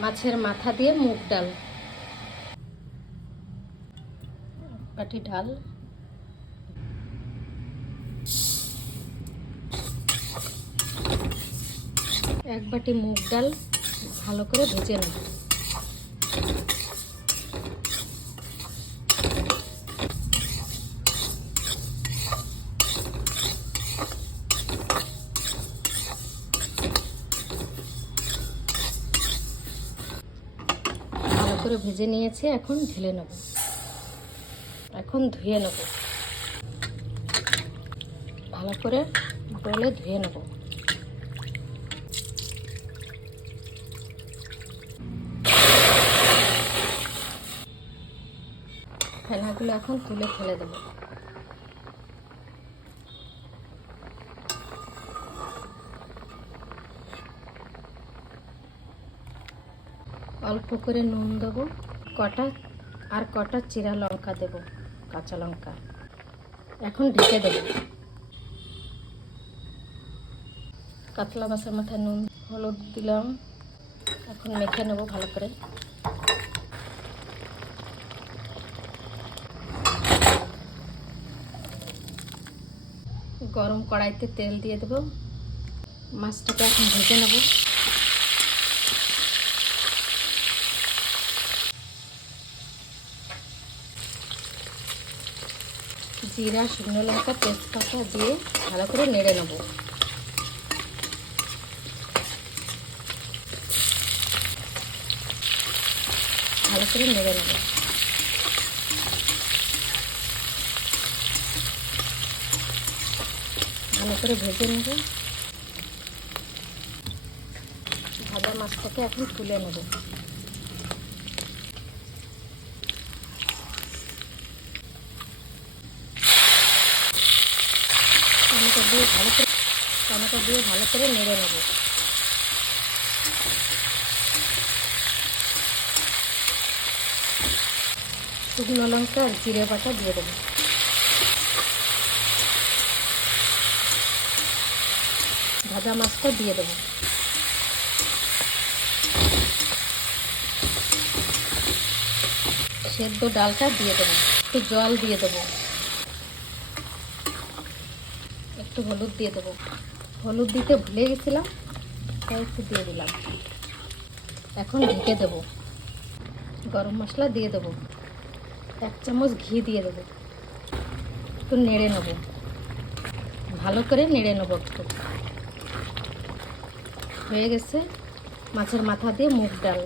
মাছের মাথা দিয়ে মুগ ডাল, বাটি ডাল, এক বাটি মুগ ডাল ভালো করে ভেজে নেব। ভালো করে ভেজে নিয়েছি, এখন ঢেলে নেব। এখন ধুয়ে নেব, ভালো করে ডলে ধুয়ে নেব। ফেনাগুলো এখন তুলে ফেলে দেব। অল্প করে নুন দেবো, কটা চিরা লঙ্কা দেব, কাঁচা লঙ্কা। এখন ঢেকে দেব। কাতলা মাছের মাথায় নুন হলুদ দিলাম, এখন মেখে নেব ভালো করে। গরম কড়াইতে তেল দিয়ে দেব, মাছটাকে এখন ভেজে নেব। জিরা, শুকনো লঙ্কা, তেজপাতা দিয়ে ভালো করে নেড়ে নেব। ভালো করে নেড়ে নেব। ভালো করে ভেজে নেব। ভাজা মাছটাকে এখন তুলে নেব। টমেটো দিয়ে ভালো করে নেড়ে নেব। শুকনো লঙ্কা আর জিরে বাটা দিয়ে দেবো। ভাজা মাছটা দিয়ে দেবো। সেদ্ধ ডালটা দিয়ে দেবো। একটু জল দিয়ে দেবো। একটু হলুদ দিয়ে দেবো। হলুদ দিতে ভুলে গেছিলাম, তাই একটু দিয়ে দিলাম। এখন ঢেকে দেবো। গরম মশলা দিয়ে দেবো। 1 চামচ ঘি দিয়ে দেবো। একটু নেড়ে নেব, ভালো করে নেড়ে নেব। একটু হয়ে গেছে মাছের মাথা দিয়ে মুগ ডাল।